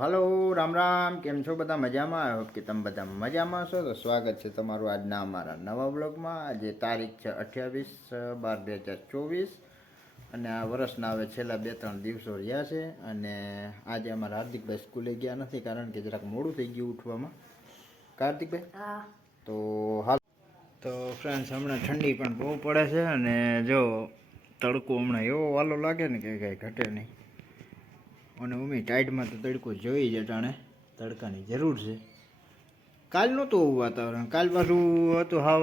Hello Ram Ram, કેમ છો બધા? મજામાં? આઈ હોપ કે તમે બધા મજામાં છો. તો સ્વાગત છે તમારું આજના અમારા નવા બ્લોગમાં. આજે તારીખ છે 28/12/2024 અને આ વર્ષના હવે છેલ્લા 2-3 દિવસો રહ્યા છે. અને આજે અમારા હાર્દિકભાઈ સ્કૂલે ગયા નથી કારણ કે જરાક મોડું થઈ ગયું ઉઠવામાં. કાર્તિકભાઈ તો હાલ તો ફ્રેન્ડ્સ, હમણાં ઠંડી પણ બહુ પડે છે અને જો તડકો હમણાં એવો વાલો લાગે ને કે કાંઈ ઘટે નહીં. અને ઉમી ટાઈડમાં તો તડકો જોઈ જ અટાણે તડકાની જરૂર છે. કાલ નહોતું એવું વાતાવરણ, કાલ પાછું હતું હાવ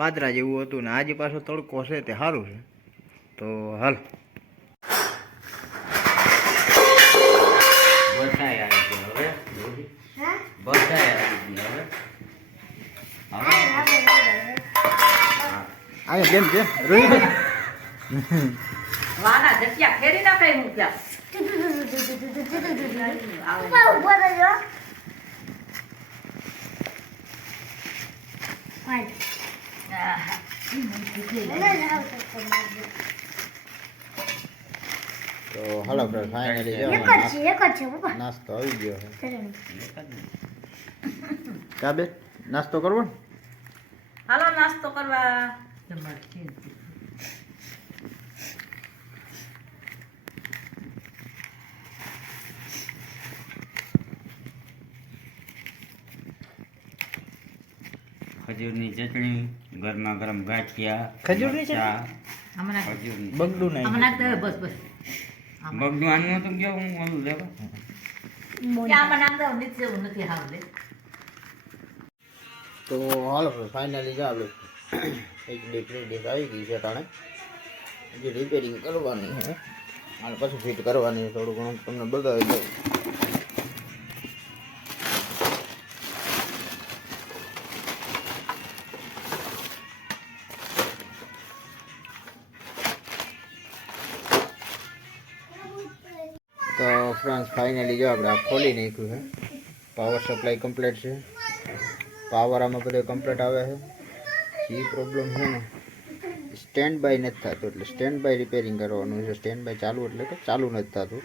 વાદળા જેવું હતું ને આજે પાછો તડકો છે તે સારું છે. તો હાલ અહીંયા કેમ છે રોહિત? વાના જટિયા ફેરી ના કઈ મૂક્યા તો હાલો ફ્રેન્ડ, ફાઇનલી નાસ્તો આવી ગયો છે. કા બે નાસ્તો કરવો ને? હાલો નાસ્તો કરવા. ખજૂરની ચટણી, ગરમા ગરમ ગાંઠિયા, ખજૂરની ચા, ચટણી બગડું નહીં. બસ બસ બગડું આનું તો કેવું હું ઓલું લેવા આમાં નામ દઉં નીચે એવું નથી હાવ લે. તો હાલો ફાઇનલી જા આપણે HD ડિશ આવી ગઈ છે. તાણે હજી રિપેરિંગ કરવાની છે અને પછી ફિટ કરવાની. થોડું ઘણું તમને બતાવી દઉં. તો ફ્રેન્ડ્સ, ફાઇનલી જો આપણે આ ખોલી નાખ્યું છે. પાવર સપ્લાય કમ્પ્લીટ છે. પાવર આમાં બધો કમ્પ્લીટ આવે છે. જે પ્રોબ્લેમ છે ને સ્ટેન્ડ બાય નથી થતું, એટલે સ્ટેન્ડ બાય રિપેરિંગ કરવાનું છે. સ્ટેન્ડ બાય ચાલુ એટલે કે ચાલુ નથી થતું.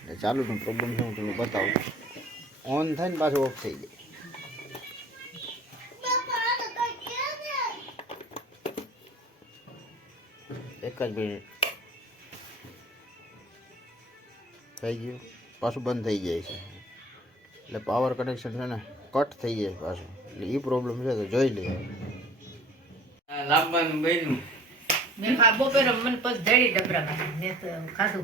એટલે ચાલુનું પ્રોબ્લેમ છે, હું તમને બતાવું. ઓન થાય ને પાછું ઓફ થઈ જાય. એક જ મિનિટ થઈ ગયું, પાછું બંધ થઈ જાય છે. એટલે પાવર કનેક્શન છે ને કટ થઈ જાય પાછું. એટલે એ પ્રોબ્લેમ છે, તો જોઈ લઈએ. લાવવાનું બન્યું. મેં ખાબો પેરો મને પછી જડી ડબરામાં ને તો ખાધું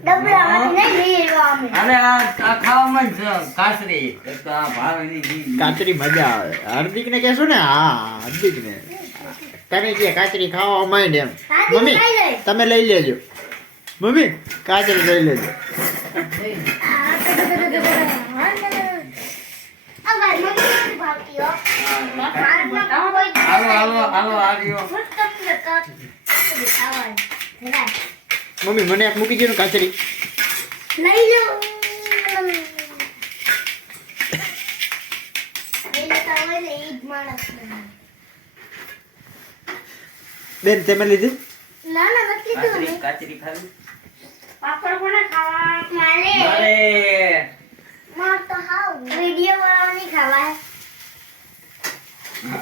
અરે આ ખાવામાં જ કાસરી એક તો આ ભાવે નહીં. કાચરી મજા આવે. હાર્દિક ને કહેશો ને? હા, હાર્દિક ને તમે કે કાચરી ખાવા માંડ એમ. મમ્મી તમે લઈ લેજો. મમ્મી કાચરી લઈ લેજો. હાલો આવ્યો. મમ્મી મને એક મૂકી દો ને કાચરી. લઈ લો બેન તમે લીધી? ના ના નથી લીધું. કાચરી ખાવી પાપડ કોને ખાવા? મારે મારે માર તો હાવ વિડિયો વાળાની ખાવા.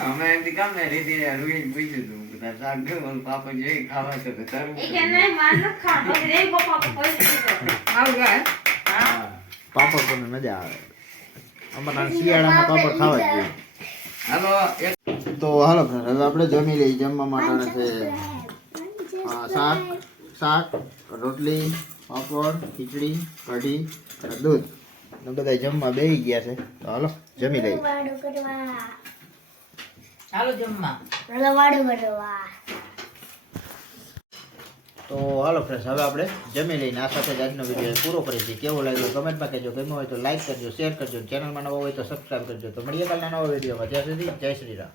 અમે એમથી કામ ને રીતિ રૂઈ પૂછ્યું હતું બધા શાક ગયું પાપડ જોઈ ખાવા તો તારું એ કે નહીં માર ન ખાતો રે પપ્પા તો પૈસા દીધો આવ ગયા. હા પાપડ પણ મજા આવે. અમારા શિયાળામાં પાપડ ખાવા જ જોઈએ. હાલો એક તો હાલો ફ્રેન્ડ, હવે આપણે જમી લઈએ. જમવા માટે છે શાક, રોટલી, પાપડ, ખીચડી, કઢી અને દૂધ. ને બધા જમવા બેસી ગયા છે. તો હાલો જમી લઈએ. વાડો કરવા ચાલો જમવા. હાલો વાડો કરવા. તો હાલો ફ્રેન્ડ્સ, હવે આપણે જમી લઈને આ સાથે જ આજનો વિડીયો પૂરો કરીએ છીએ. કેવો લાગ્યો કમેન્ટમાં કહેજો. ગમ્યો હોય તો લાઈક કરજો, શેર કરજો. ચેનલમાં નવો હોય તો સબસ્ક્રાઈબ કરજો. તો મળીએ કાલના નવા વિડીયોમાં. ત્યાં સુધી જય શ્રી રામ.